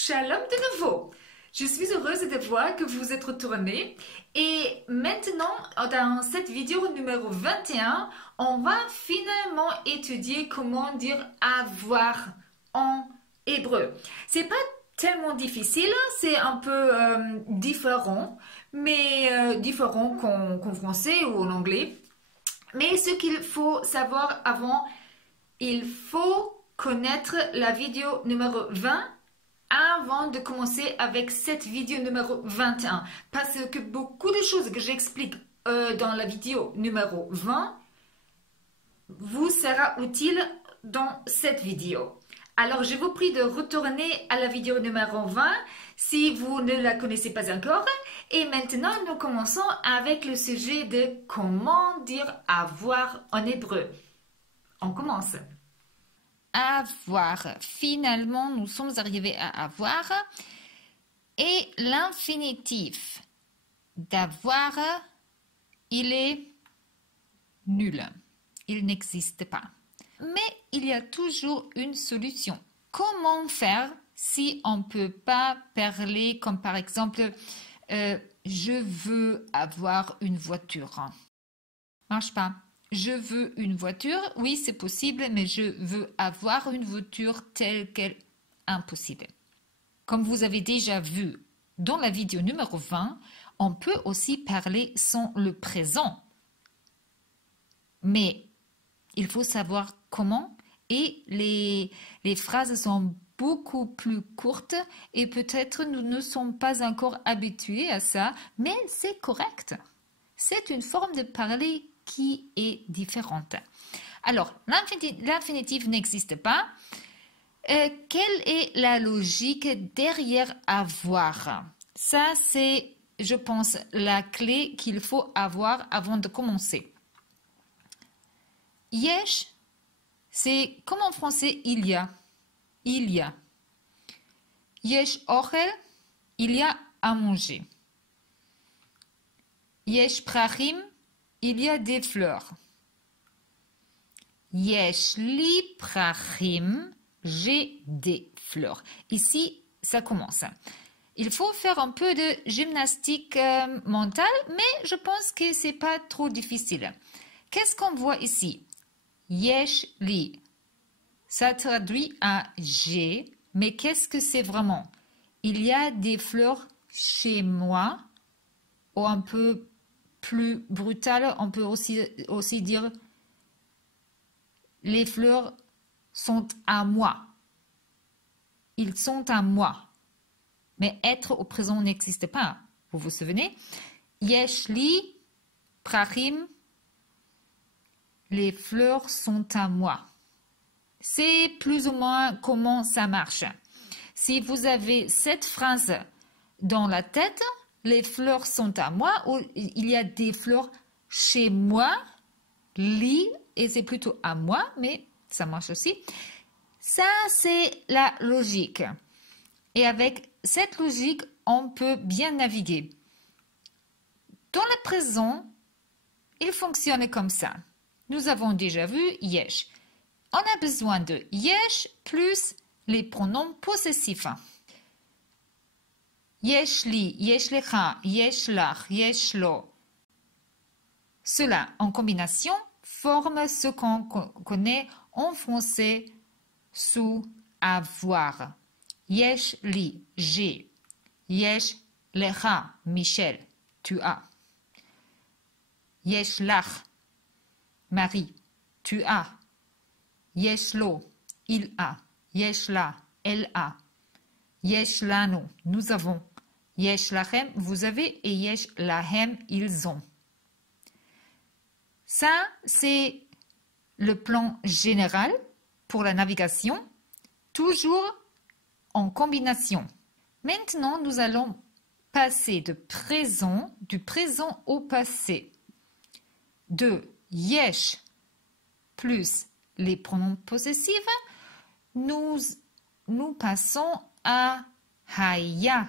Shalom de nouveau. Je suis heureuse de voir que vous êtes retournés. Et maintenant, dans cette vidéo numéro 21, on va finalement étudier comment dire avoir en hébreu. C'est pas tellement difficile, c'est un peu différent, mais différent qu'en français ou en anglais. Mais ce qu'il faut savoir avant, il faut connaître la vidéo numéro 20 avant de commencer avec cette vidéo numéro 21. Parce que beaucoup de choses que j'explique dans la vidéo numéro 20 vous sera utile dans cette vidéo. Alors, je vous prie de retourner à la vidéo numéro 20 si vous ne la connaissez pas encore. Et maintenant, nous commençons avec le sujet de comment dire avoir en hébreu. On commence. Avoir. Finalement, nous sommes arrivés à avoir. Et l'infinitif d'avoir, il est nul. Il n'existe pas. Mais il y a toujours une solution. Comment faire si on ne peut pas parler comme par exemple je veux avoir une voiture. Marche pas. Je veux une voiture, oui c'est possible, mais je veux avoir une voiture telle qu'elle, impossible. Comme vous avez déjà vu dans la vidéo numéro 20, on peut aussi parler sans le présent. Mais il faut savoir comment et les phrases sont beaucoup plus courtes et peut-être nous ne sommes pas encore habitués à ça, mais c'est correct. C'est une forme de parler qui est différente. Alors, l'infinitif n'existe pas. Quelle est la logique derrière avoir? Ça, c'est, je pense, la clé qu'il faut avoir avant de commencer. Yesh, c'est comme en français, il y a. Il y a. Yesh ochel, il y a à manger. Yesh prachim, il y a des fleurs. Yesh li prachim, j'ai des fleurs. Ici, ça commence. Il faut faire un peu de gymnastique mentale, mais je pense que c'est pas trop difficile. Qu'est-ce qu'on voit ici? Yesh li. Ça traduit à j'ai, mais qu'est-ce que c'est vraiment? Il y a des fleurs chez moi, ou un peu plus brutal, on peut aussi dire les fleurs sont à moi. Ils sont à moi. Mais être au présent n'existe pas. Vous vous souvenez? Yesh li prachim. Les fleurs sont à moi. C'est plus ou moins comment ça marche. Si vous avez cette phrase dans la tête, les fleurs sont à moi, ou il y a des fleurs chez moi, li, et c'est plutôt à moi, mais ça marche aussi. Ça, c'est la logique. Et avec cette logique, on peut bien naviguer. Dans le présent, il fonctionne comme ça. Nous avons déjà vu yesh. On a besoin de yesh plus les pronoms possessifs. Yesh li, yesh lecha, yesh lach, yesh lo. Cela, en combination, forme ce qu'on connaît en français sous avoir. Yesh li, j'ai. Yesh lecha, Michel, tu as. Yesh lach, Marie, tu as. Yesh lo, il a. Yesh la, elle a. Yesh lanu, nous avons. Yesh lachem, vous avez. Et yesh lahem, ils ont. Ça, c'est le plan général pour la navigation, toujours en combination. Maintenant, nous allons passer du présent au passé. De yesh plus les pronoms possessifs, nous passons à haya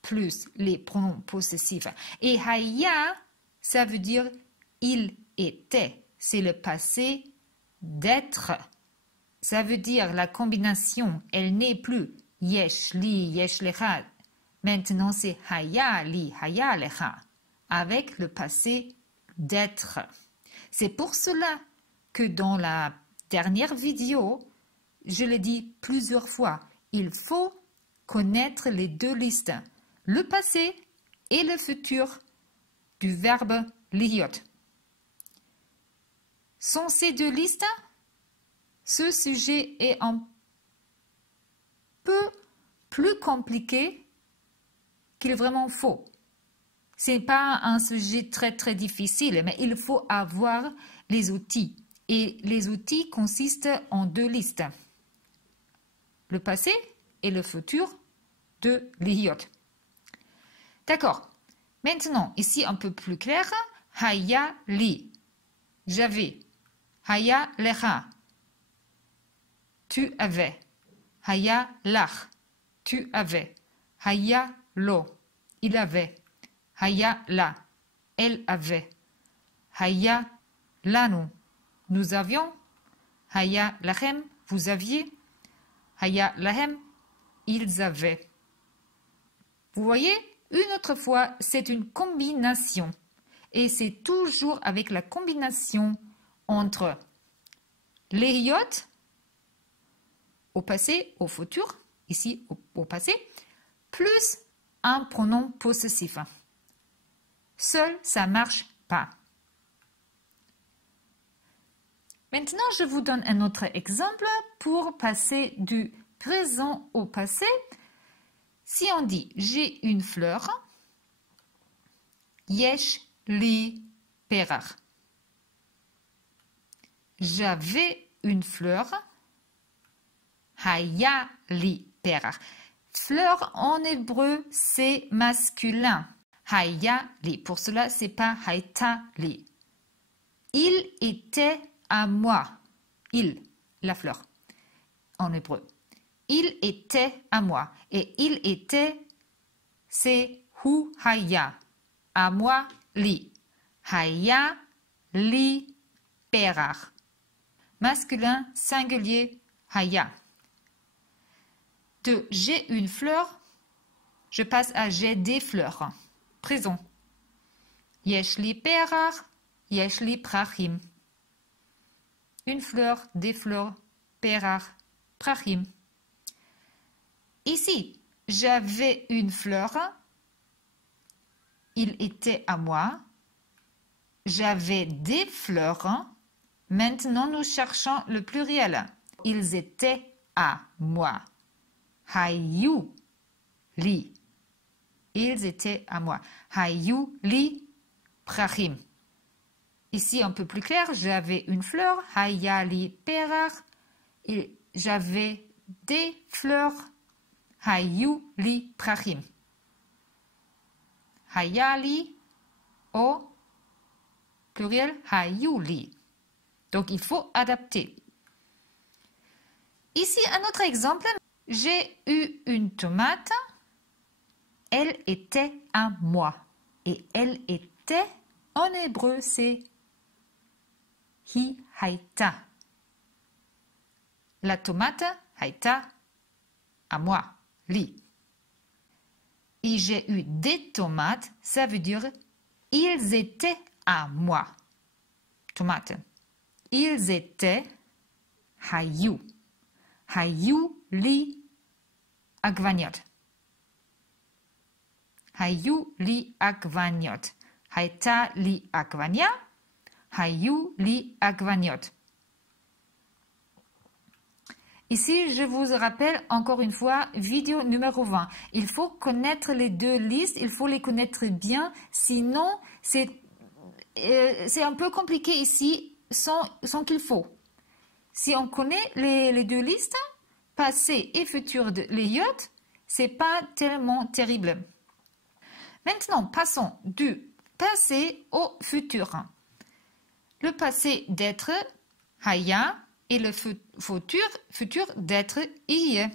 plus les pronoms possessifs. Et haya, ça veut dire il était. C'est le passé d'être. Ça veut dire la combinaison, elle n'est plus yesh li, yesh lecha. Maintenant, c'est haya li, haya lecha, avec le passé d'être. C'est pour cela que dans la dernière vidéo, je l'ai dit plusieurs fois, il faut connaître les deux listes, le passé et le futur du verbe lihiot. Sans ces deux listes, ce sujet est un peu plus compliqué qu'il vraiment faut. Ce n'est pas un sujet très difficile, mais il faut avoir les outils. Et les outils consistent en deux listes. Le passé et le futur de lihiot. D'accord. Maintenant, ici un peu plus clair, haya li, j'avais. Haya lecha, tu avais. Haya lach, tu avais. Haya lo, il avait. Haya la, elle avait. Haya lanu, nous avions. Haya lachem, vous aviez. Haya lahem, ils avaient. Vous voyez, une autre fois, c'est une combinaison. Et c'est toujours avec la combinaison entre lihiot, au passé, au futur, ici au passé, plus un pronom possessif. Seul, ça ne marche pas. Maintenant, je vous donne un autre exemple pour passer du présent au passé. Si on dit « j'ai une fleur », yesh li perach. J'avais une fleur, haya li perach. Fleur en hébreu, c'est masculin. Haya li. Pour cela, c'est pas haïta li. Il était à moi. Il, la fleur, en hébreu. Il était à moi. Et il était, c'est hu haya. À moi, li. Haya li perach. Masculin, singulier, haya. De j'ai une fleur, je passe à j'ai des fleurs. Présent. Yesh li perach, yesh li prachim. Une fleur, des fleurs, perach, prachim. Ici, j'avais une fleur, il était à moi. J'avais des fleurs. Maintenant, nous cherchons le pluriel. Ils étaient à moi. Hayu li. Ils étaient à moi. Hayu li prachim. Ici, un peu plus clair, j'avais une fleur. Haya li perach. Et j'avais des fleurs. Hayu li prachim. Haya li au pluriel hayu li. Donc, il faut adapter. Ici, un autre exemple. J'ai eu une tomate. Elle était à moi. Et elle était, en hébreu, c'est hi haïta. La tomate haïta à moi, li. Et j'ai eu des tomates, ça veut dire ils étaient à moi. Tomates. Ils étaient hayu. Hayu li agvaniot. Hayu li agvaniot. Haïta li agvania. Hayu li agvaniot. Ici, je vous rappelle encore une fois, vidéo numéro 20. Il faut connaître les deux listes, il faut les connaître bien, sinon c'est un peu compliqué ici sans qu'il faut. Si on connaît les deux listes, passé et futur de lihiot, c'est pas tellement terrible. Maintenant, passons du passé au futur. Le passé d'être, haya, et le futur d'être, iye.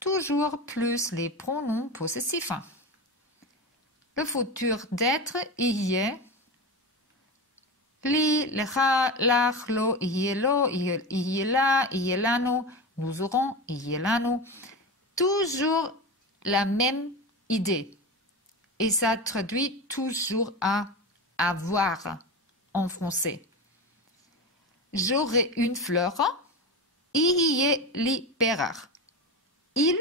Toujours plus les pronoms possessifs. Le futur d'être, iye. Li, lecha, lach, lo, iye la, iye lano, nous aurons, iye lano. toujours la même idée. Et ça traduit toujours à avoir en français. J'aurai une fleur. Ihiye li perar. Il,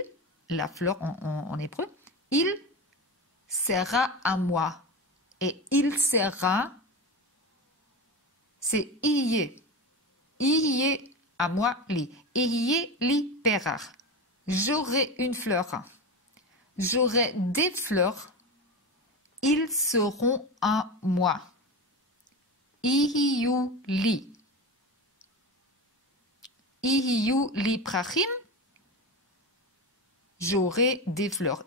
la fleur en hébreu, il sera à moi. Et il sera, c'est ihiye. Ihiye à moi li. Ihiye li perar. J'aurai une fleur. J'aurai des fleurs. Ils seront à moi. Ihiyu li. Ihiyu li prachim. J'aurai des fleurs.